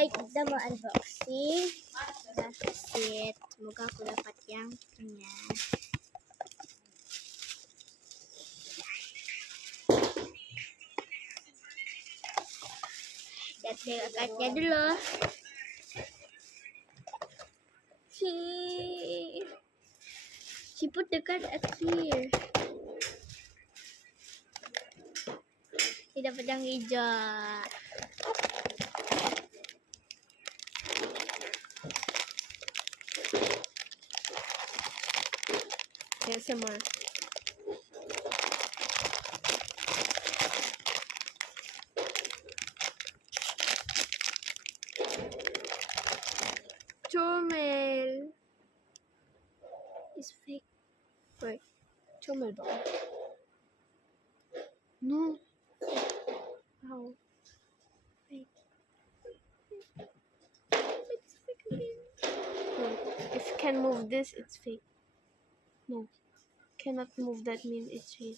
guys, kita mau unboxing set. Semoga aku dapat yang punya. Lihat kartnya dulu. She put the card at here. Tidak pedang hijau. ASMR. Chomel. It's fake. Wait, Chomel ba? No. How? Wait. It's fake again. Wait, if you can move this, it's fake. No. Cannot move that means it's real.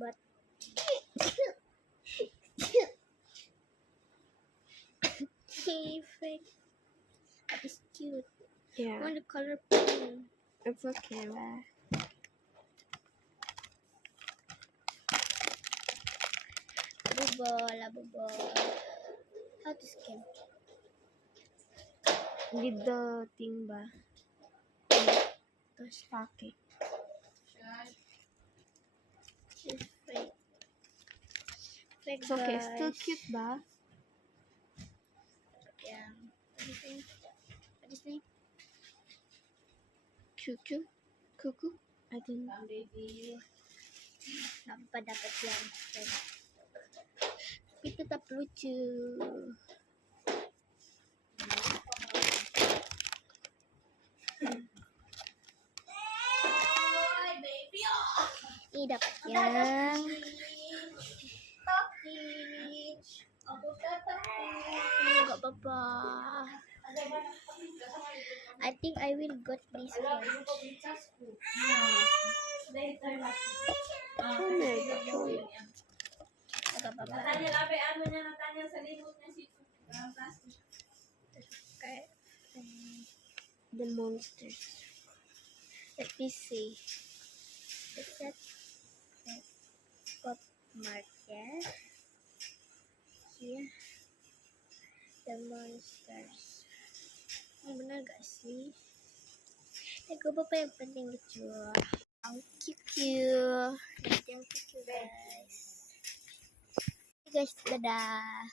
But fake. It's cute. I Yeah. want the color pink. It's okay, lah. Bubble. How to scan? With the thing ba? Tapos pake. It's fake. Fake, It's okay. guys. Still cute ba? Yeah. What is name? Cucu? Kuku? I don't know. Nampak dapat yang fake. Tapi tetap lucu. Ini dapat yang nggak apa-apa. I think I will got this one. Chomel. Nggak apa-apa. Kayak The monsters. let me see. The set Pop Mart, yeah. Here the monsters. Ini benar gak sih? Gak apa-apa, yang penting lucu. Yang cucu guys. Guys, dadah.